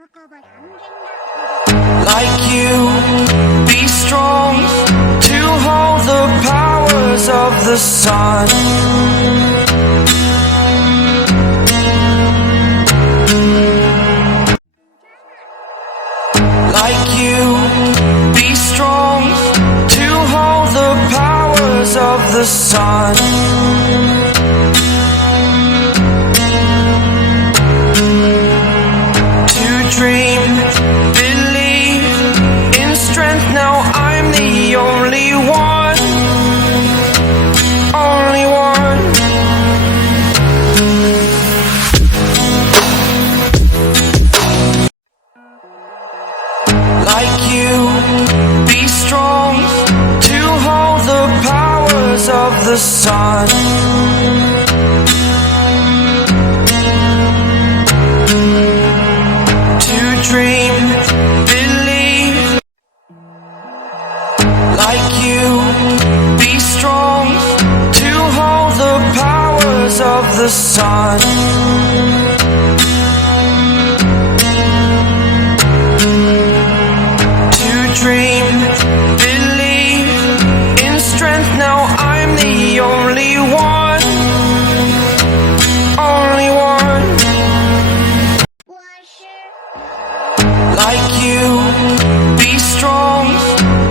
Like you, be strong to hold the powers of the sun. Like you, be strong to hold the powers of the sun. To dream, believe in strength. Now I'm the only one, only one. Like you, be strong to hold the powers of the sun. To dream, believe. Like you, be strong to hold the powers of the sun. Dream, believe in strength. Now I'm the only one, only one. Like you, be strong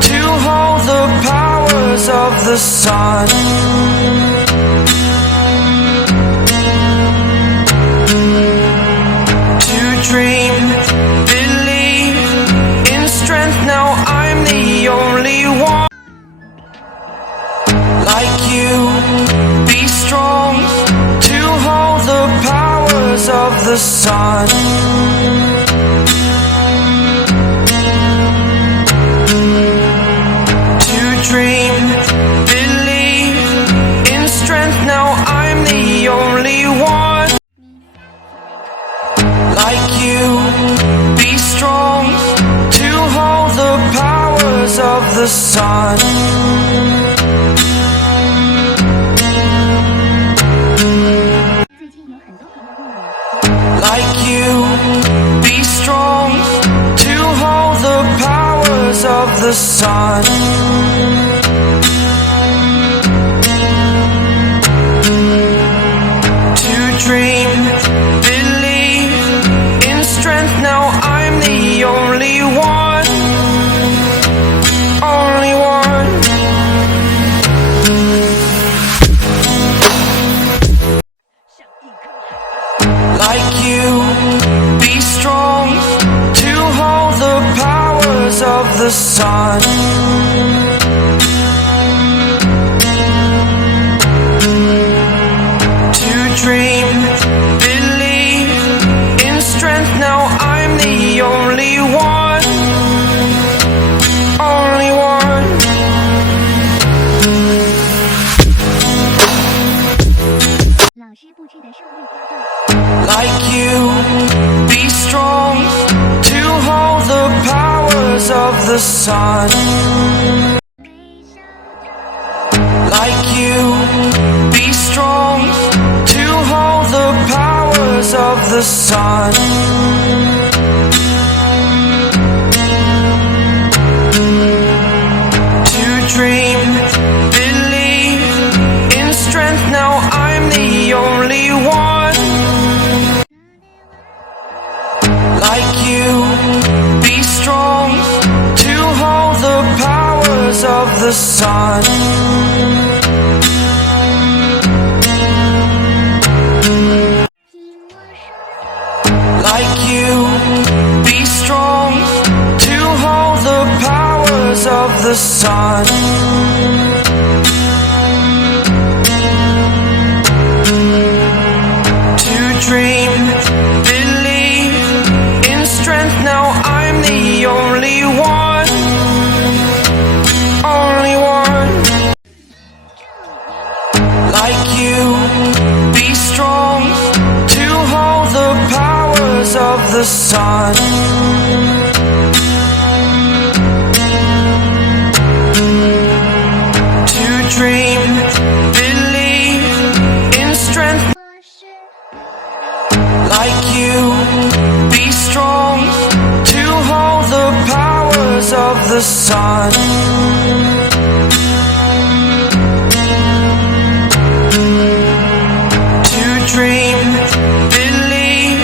to hold the powers of the sun. To dream, believe in strength. Now I'm the only one. Like you, be strong to hold the powers of the sun. To dream, believe in strength. Now I'm the only one. Like you, be strong to hold the powers of the sun. Like you, be strong to hold the powers of the sun. To dream, believe in strength. Now I'm the only one, only one. Like you, be strong to hold the powers of the sun. To dream, believe in strength. Now I'm the only one, only one. Like you, be strong to hold the powers of the sun. Like you, be strong to hold the powers of the sun. To dream, believe in strength. Now I'm the only one. Like you, be strong to hold the powers of the sun. Like you, be strong to hold the powers of the sun. To dream, believe in strength. Now I'm the only one, only one. Like you, be strong to hold the powers of the sun. To dream, believe in strength. Like you, be strong the sun. To dream, believe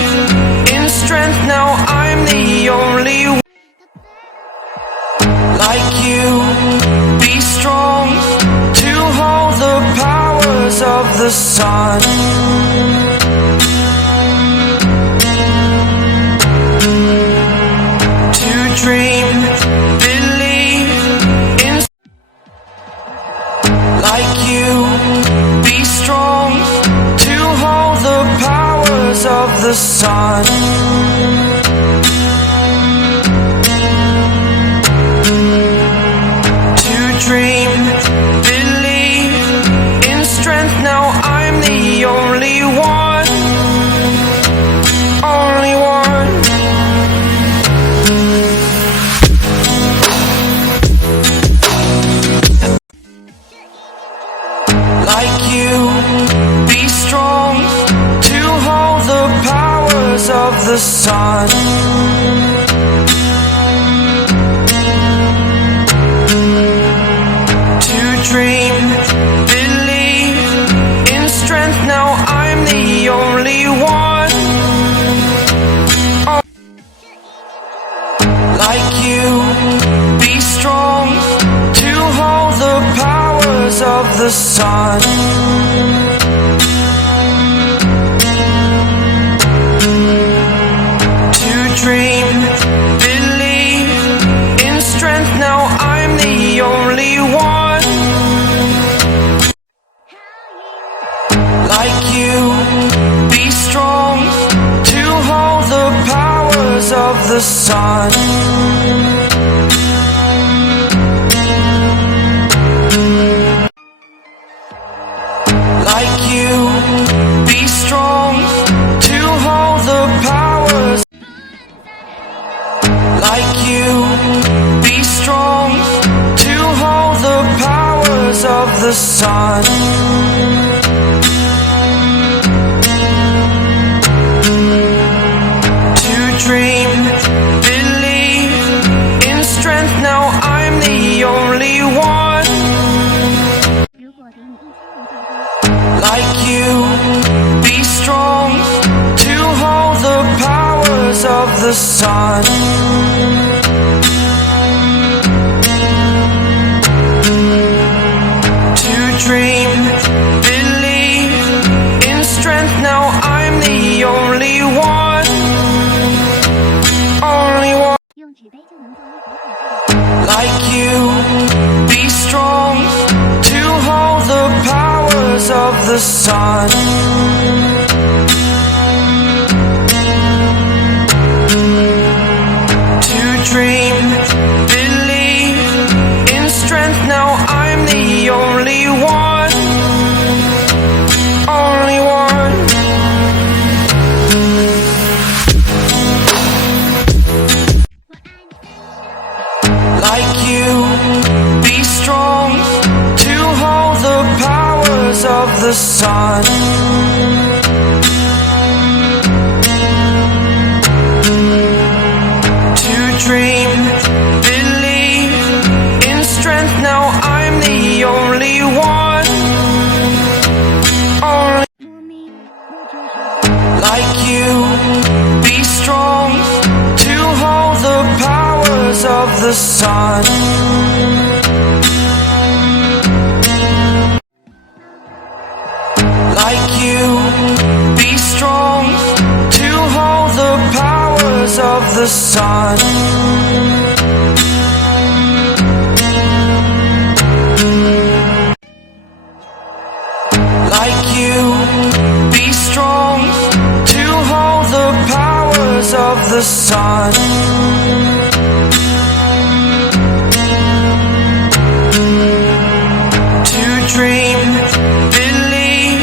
in strength, now I'm the only one like you. Be strong to hold the powers of the sun. To dream, believe in like you. Be strong to hold the powers of the sun. To dream, believe in strength, now I'm the only one. Only one. Like you, be strong to hold the powers of the sun. To dream, believe in strength, now I'm the only one. Oh. Like you, be strong to hold the powers of the sun. To dream, believe in strength, now I'm the only one. Like you, be strong to hold the powers of the sun. Like you, be strong to hold the powers. Like you, be strong to hold the powers of the sun. To dream, believe in strength, now I'm the only one. Like you, be strong to hold the powers of the sun. To dream, believe in strength, now I'm the only one. Only one. Like you, be strong to hold the powers of the sun. To dream, believe in strength, now I'm the only one. Only one. Like you, be strong to hold the powers of the sun. To dream, believe in strength, now I'm the only one. Only. Like you, be strong to hold the powers of the sun. Like you, be strong to hold the powers of the sun. Like you, be strong to hold the powers of the sun. To dream, believe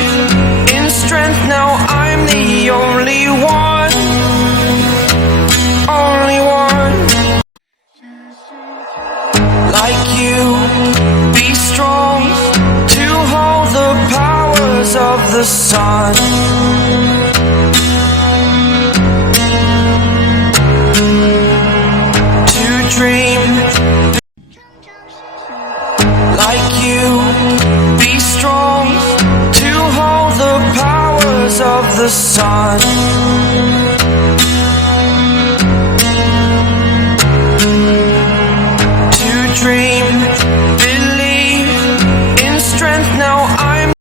in strength, now I'm the only one. Only one. Like you, be strong to hold the powers of the sun. To dream. like you. Be strong to hold the powers of the sun.